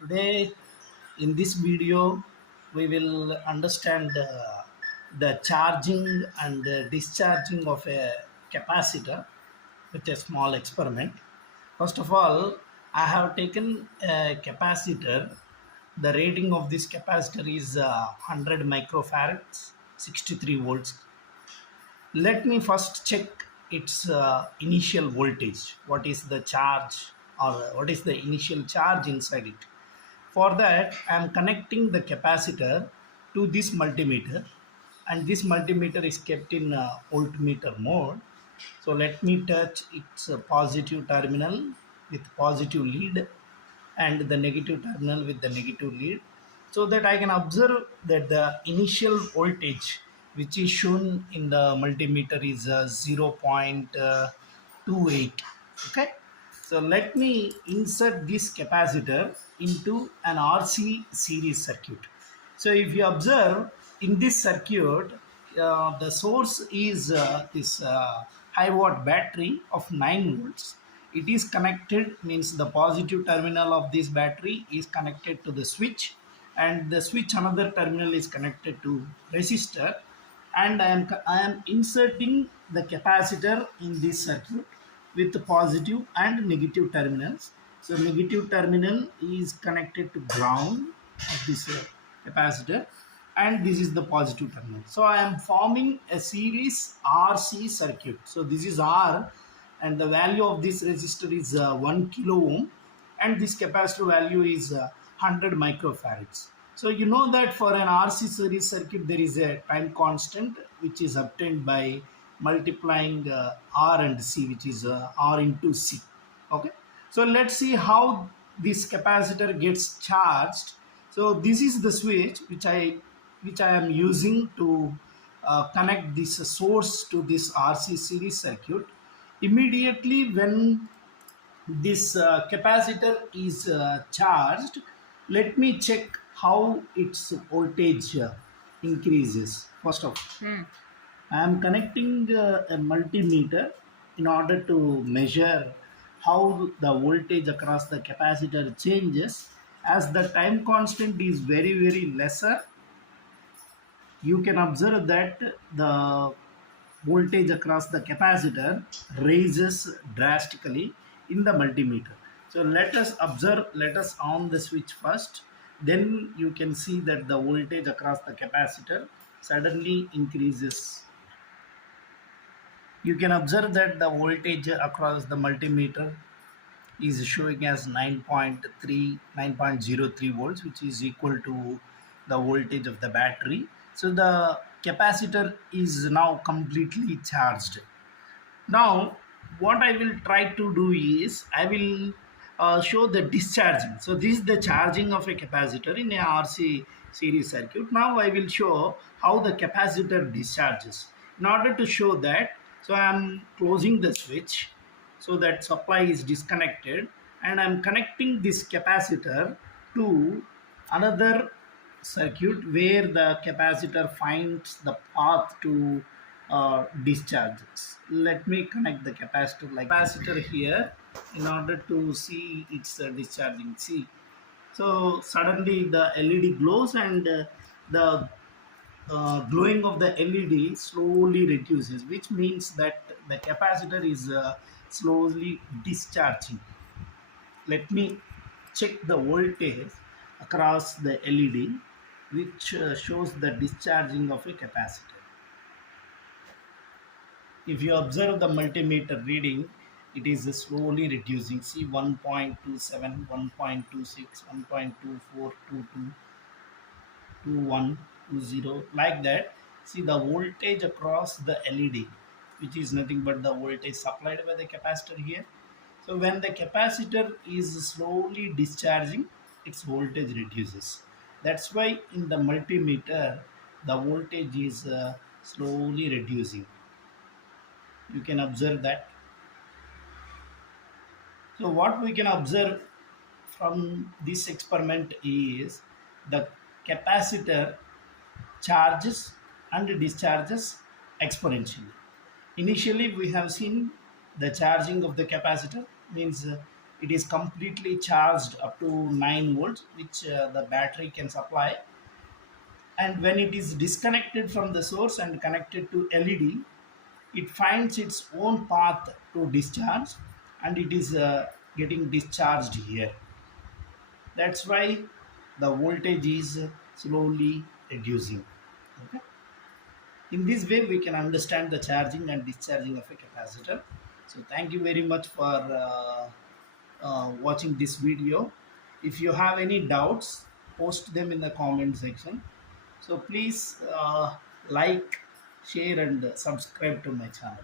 Today, in this video, we will understand the charging and the discharging of a capacitor with a small experiment. First of all, I have taken a capacitor. The rating of this capacitor is 100 microfarads, 63 volts. Let me first check its initial voltage. What is the charge or what is the initial charge inside it? For that, I am connecting the capacitor to this multimeter, and this multimeter is kept in voltmeter mode. So let me touch its positive terminal with positive lead and the negative terminal with the negative lead, so that I can observe that the initial voltage which is shown in the multimeter is 0.28. Okay, so let me insert this capacitor into an RC series circuit. So if you observe in this circuit, the source is this high watt battery of 9 volts. It is connected, means the positive terminal of this battery is connected to the switch, and the switch another terminal is connected to resistor, and I am inserting the capacitor in this circuit with the positive and negative terminals. So negative terminal is connected to ground of this capacitor, and this is the positive terminal. So I am forming a series RC circuit. So this is R, and the value of this resistor is 1 kilo ohm, and this capacitor value is 100 microfarads. So you know that for an RC series circuit there is a time constant which is obtained by multiplying R and C, which is R into C. Okay, so let's see how this capacitor gets charged. So this is the switch which I am using to connect this source to this RC series circuit. Immediately when this capacitor is charged, let me check how its voltage increases. First of all, I am connecting a multimeter in order to measure how the voltage across the capacitor changes. As the time constant is very lesser, you can observe that the voltage across the capacitor raises drastically in the multimeter. So let us observe, let us on the switch first, then you can see that the voltage across the capacitor suddenly increases. You can observe that the voltage across the multimeter is showing as 9.03 volts, which is equal to the voltage of the battery. So the capacitor is now completely charged. Now what I will try to do is I will show the discharging. So this is the charging of a capacitor in a RC series circuit. Now I will show how the capacitor discharges. In order to show that, so I am closing the switch so that supply is disconnected, and I am connecting this capacitor to another circuit where the capacitor finds the path to discharges. Let me connect the capacitor like capacitor here in order to see its discharging. See, so suddenly the LED glows, and the glowing of the LED slowly reduces, which means that the capacitor is slowly discharging. Let me check the voltage across the LED, which shows the discharging of a capacitor. If you observe the multimeter reading, it is slowly reducing. See, 1.27, 1.26, 1.24, 22, 21, 20, like that. See the voltage across the LED, which is nothing but the voltage supplied by the capacitor here. So when the capacitor is slowly discharging, its voltage reduces. That's why in the multimeter the voltage is slowly reducing. You can observe that. So what we can observe from this experiment is the capacitor charges and discharges exponentially. Initially we have seen the charging of the capacitor, means it is completely charged up to 9 volts, which the battery can supply. And when it is disconnected from the source and connected to LED, it finds its own path to discharge, and it is getting discharged here. That's why the voltage is slowly reducing. Okay. In this way, we can understand the charging and discharging of a capacitor. So thank you very much for watching this video. If you have any doubts, post them in the comment section. So please like, share and subscribe to my channel.